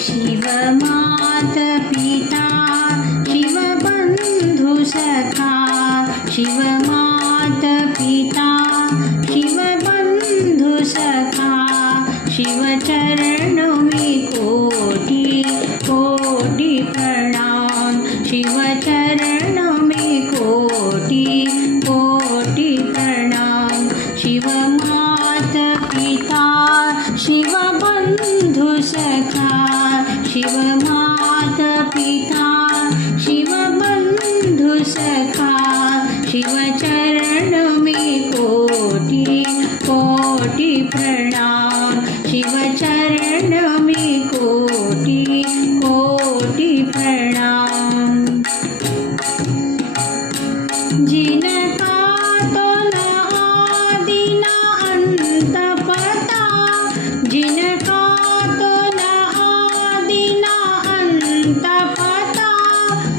शिव मात पिता शिव बंधु सखा शिव मात पिता शिव बंधु सखा शिव चरण शिवा तो नहादिना अंत पता।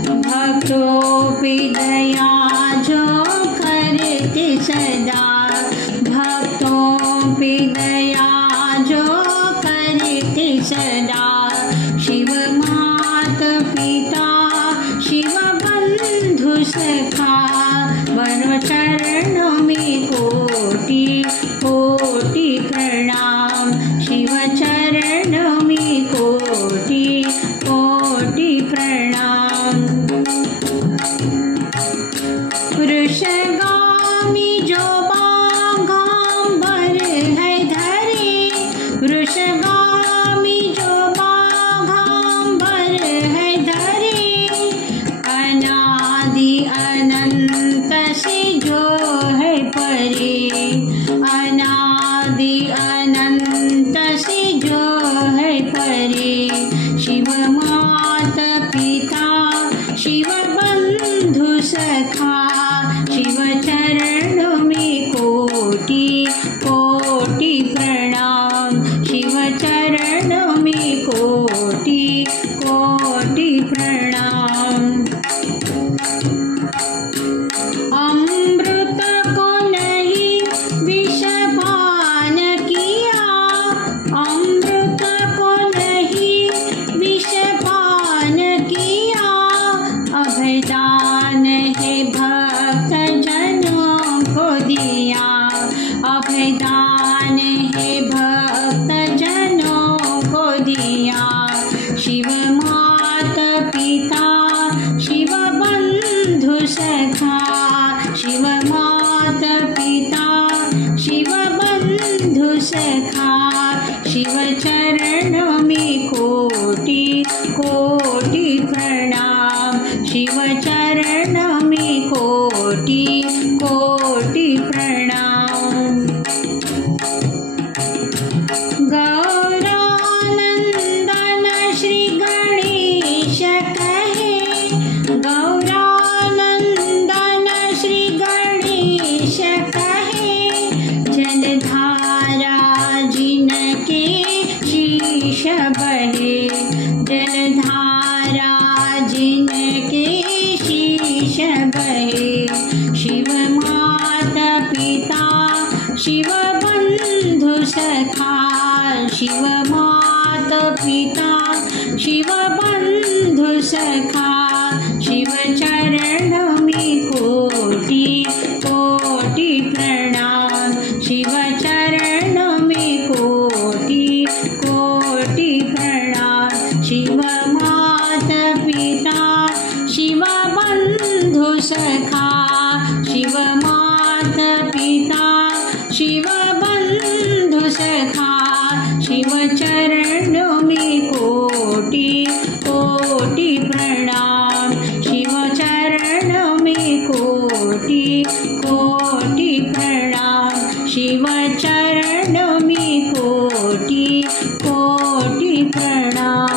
भक्तों पे दया जो करते सदा। भक्तों पे जो करते सदा। वृषगा चरण में कोटि कोटि प्रण शीश बहे जलधारा जिनके शीश बहे शिव माता पिता शिव बंधु सखा शिव माता पिता शिव बंधु सखा। ಶರಣ